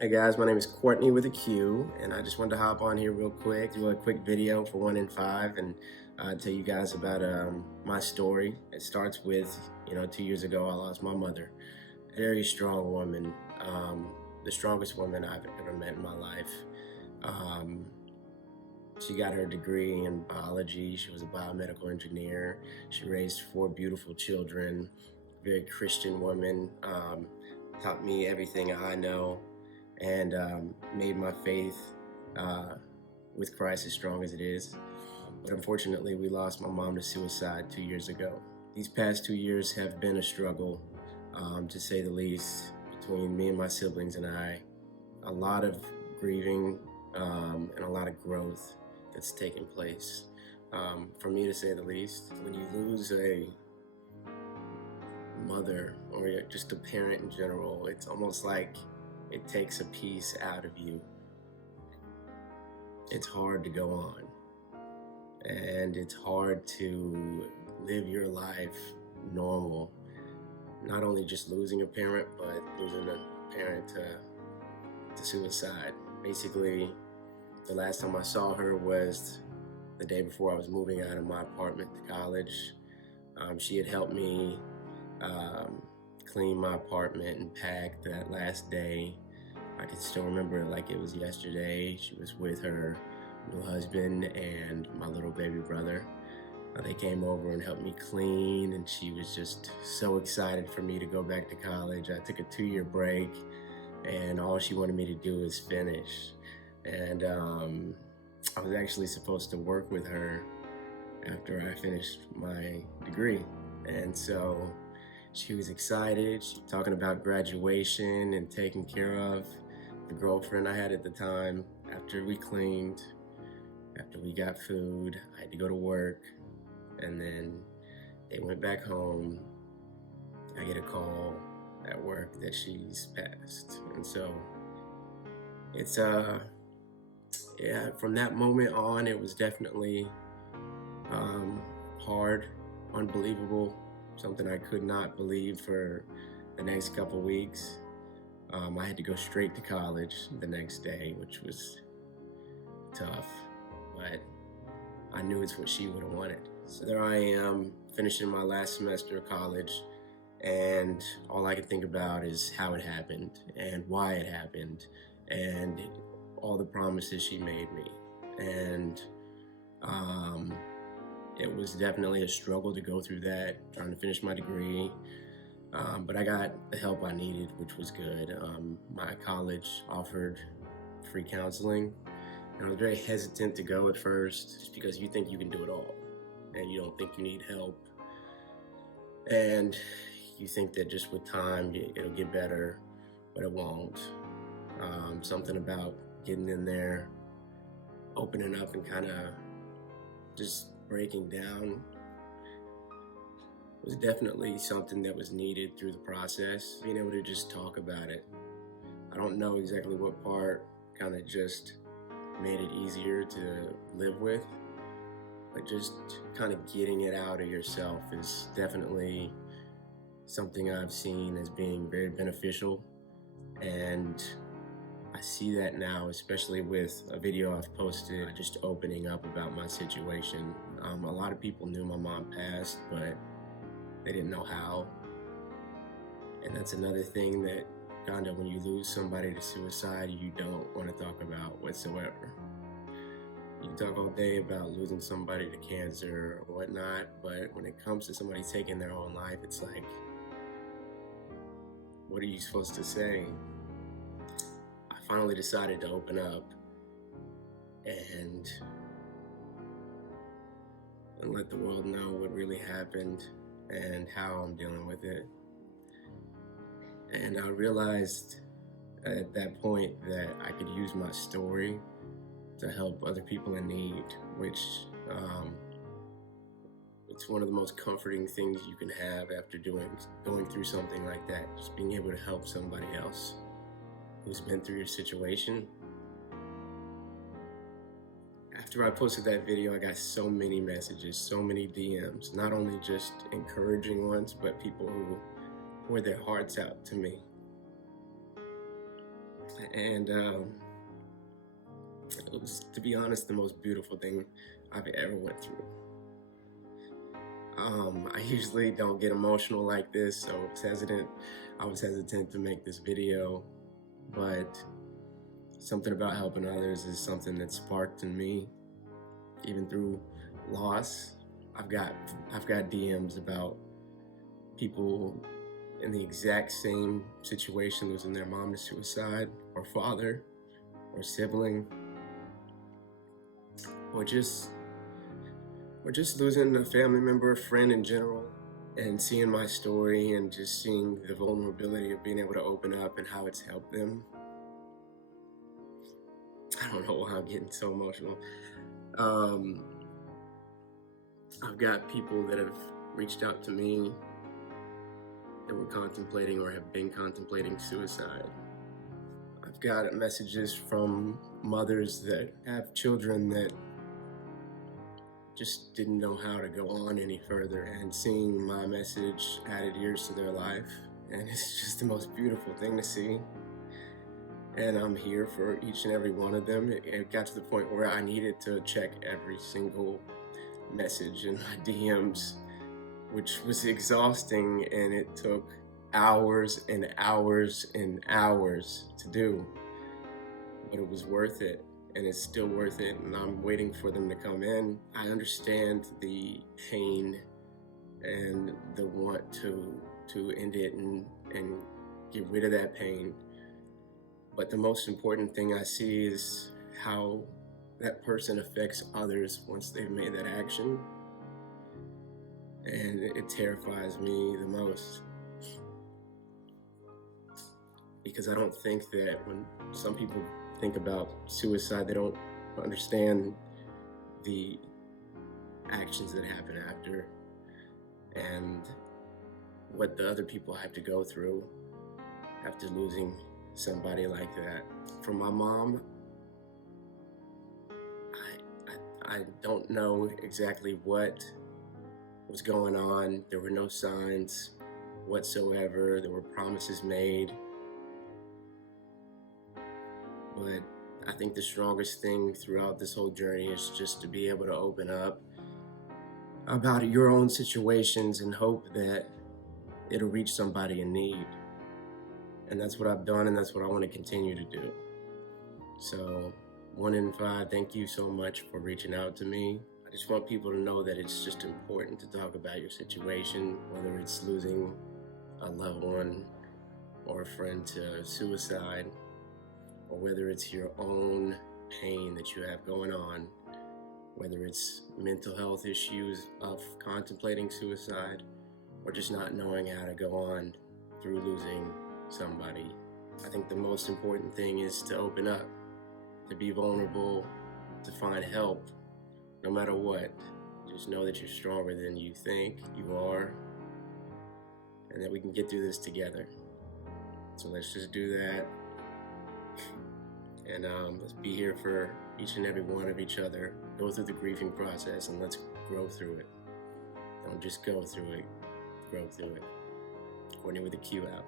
Hey guys, my name is Quartney with a Q, and I just wanted to hop on here real quick, do a quick video for 1 in 5, and tell you guys about my story. It starts with, 2 years ago, I lost my mother. A very strong woman, the strongest woman I've ever met in my life. Um, she got her degree in biology. She was a biomedical engineer. She raised 4 beautiful children. Very Christian woman. Taught me everything I know and made my faith uh, with Christ as strong as it is. But unfortunately, we lost my mom to suicide 2 years ago. These past 2 years have been a struggle, to say the least, between me and my siblings and I. A lot of grieving and a lot of growth that's taken place. For me, to say the least, when you lose a mother or just a parent in general, it's almost like it takes a piece out of you. It's hard to go on, and it's hard to live your life normal. Not only just losing a parent, but losing a parent to suicide. Basically, the last time I saw her was the day before I was moving out of my apartment to college. She had helped me clean my apartment and pack that last day. I can still remember it like it was yesterday. She was with her new husband and my little baby brother. They came over and helped me clean, and she was just so excited for me to go back to college. I took a 2-year break, and all she wanted me to do was finish. And I was actually supposed to work with her after I finished my degree. And so she was excited. She was talking about graduation and taking care of the girlfriend I had at the time. After we cleaned, after we got food, I had to go to work, and then they went back home. I get a call at work that she's passed. And so it's yeah, from that moment on, it was definitely hard, unbelievable, something I could not believe for the next couple weeks. I had to go straight to college the next day, which was tough, but I knew it's what she would have wanted. So there I am, finishing my last semester of college, and all I can think about is how it happened and why it happened and all the promises she made me. And it was definitely a struggle to go through that, trying to finish my degree. But I got the help I needed, which was good. My college offered free counseling, and I was very hesitant to go at first just because you think you can do it all and you don't think you need help. And you think that just with time it'll get better, but it won't. Something about getting in there, opening up, and kind of just breaking down was definitely something that was needed through the process. Being able to just talk about it. I don't know exactly what part kind of just made it easier to live with, but just kind of getting it out of yourself is definitely something I've seen as being very beneficial. And I see that now, especially with a video I've posted just opening up about my situation. A lot of people knew my mom passed, but they didn't know how. And that's another thing that kind of, when you lose somebody to suicide, you don't want to talk about whatsoever. You talk all day about losing somebody to cancer or whatnot, but when it comes to somebody taking their own life, it's like, what are you supposed to say? I finally decided to open up and let the world know what really happened and how I'm dealing with it. And I realized at that point that I could use my story to help other people in need, which it's one of the most comforting things you can have after going through something like that. Just being able to help somebody else who's been through your situation. After I posted that video, I got so many messages, so many DMs, not only just encouraging ones, but people who poured their hearts out to me. And it was, to be honest, the most beautiful thing I've ever went through. I usually don't get emotional like this, so I was hesitant to make this video, but something about helping others is something that sparked in me, even through loss. I've got DMs about people in the exact same situation, losing their mom to suicide, or father, or sibling, or just losing a family member or friend in general, and seeing my story and just seeing the vulnerability of being able to open up and how it's helped them. I don't know why I'm getting so emotional. I've got people that have reached out to me that were contemplating or have been contemplating suicide. I've got messages from mothers that have children that just didn't know how to go on any further, and seeing my message added years to their life, and it's just the most beautiful thing to see. And I'm here for each and every one of them. It got to the point where I needed to check every single message in my DMs, which was exhausting, and it took hours and hours and hours to do, but it was worth it, and it's still worth it, and I'm waiting for them to come in. I understand the pain and the want to end it and get rid of that pain, but the most important thing I see is how that person affects others once they've made that action, and it terrifies me the most, because I don't think that when some people think about suicide, they don't understand the actions that happen after and what the other people have to go through after losing somebody like that. For my mom, I don't know exactly what was going on. There were no signs whatsoever. There were promises made. But I think the strongest thing throughout this whole journey is just to be able to open up about your own situations and hope that it'll reach somebody in need. And that's what I've done, and that's what I want to continue to do. So 1 in 5, thank you so much for reaching out to me. I just want people to know that it's just important to talk about your situation, whether it's losing a loved one or a friend to suicide, or whether it's your own pain that you have going on, whether it's mental health issues of contemplating suicide, or just not knowing how to go on through losing somebody. I think the most important thing is to open up, to be vulnerable, to find help, no matter what. Just know that you're stronger than you think you are, and that we can get through this together. So let's just do that. And let's be here for each and every one of each other. Go through the grieving process, and let's grow through it. Don't just go through it, grow through it. Quartney with the Q out.